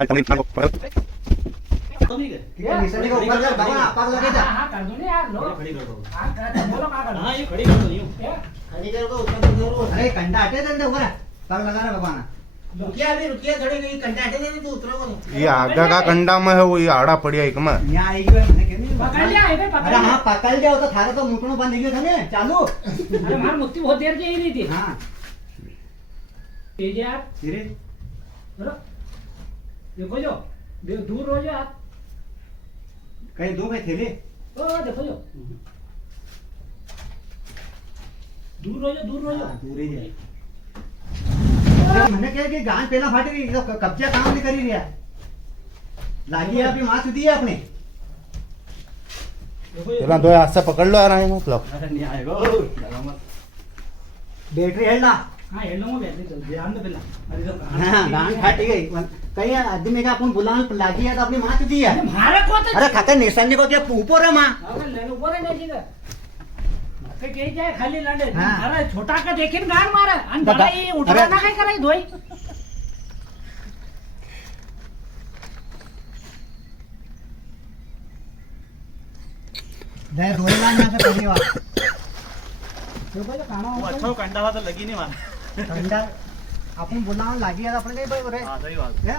निशाने का ऊपर कर बाबा आपाक लगे जा हां कर दो ने यार लो खड़ी कर दो हां बोलो का कर हां ये खड़ी कर दो यूं खड़ी कर को ऊपर कर अरे कंडा हटे दे ऊपर पाक लगा रहा बाबा ना रुकिया अभी रुकिया खड़ी नहीं कंडा हटे नहीं तू उतरो को ये आगा का कंडा में है वो ये आड़ा पड़िया एक में यहां आएगी मैंने के नहीं पकड़ लिया है भाई पकड़ अरे हां पकड़ लिया तो थारे तो मुटणो बंद गयो था ने चालू अरे मार मुक्ति बहुत देर की ही नहीं थी हां तेज यार धीरे बरो देखो जो दूर रहो जो आप कहीं दो गए थेले ओ देखो जो दूर रहो जो दूर ही जाए मैंने कहा कि गांठ पहला फाटी रही तो कब्जा काम नहीं करी रिया लागी है अभी मां सुधी है अपने चला दो हाथ से पकड़ लो यार आए मतलब अरे नहीं आएगा बैटरी है ना हां हेलो में बैटरी चल ध्यान दे पहला अरे तो हां गांठ फाटी गई कहीं आदमी का अपन बुलान लागी है तो अपनी मां सुधी है मारे को तो अरे खाते निशानी को क्या ऊपर है मां अरे ले ऊपर है नहीं का के के जाए खाली लड़े हाँ। अरे छोटा का देखिन गान मारे अन बता- बड़ा ये उठा अरे- ना काय कराय धोई जय धोई ना से पहली बार जो भाई खाना वो अच्छा कंडा था तो लगी नहीं मार ठंडा अपन बुलान लागी है तो अपन कहीं भाई रे हां सही बात है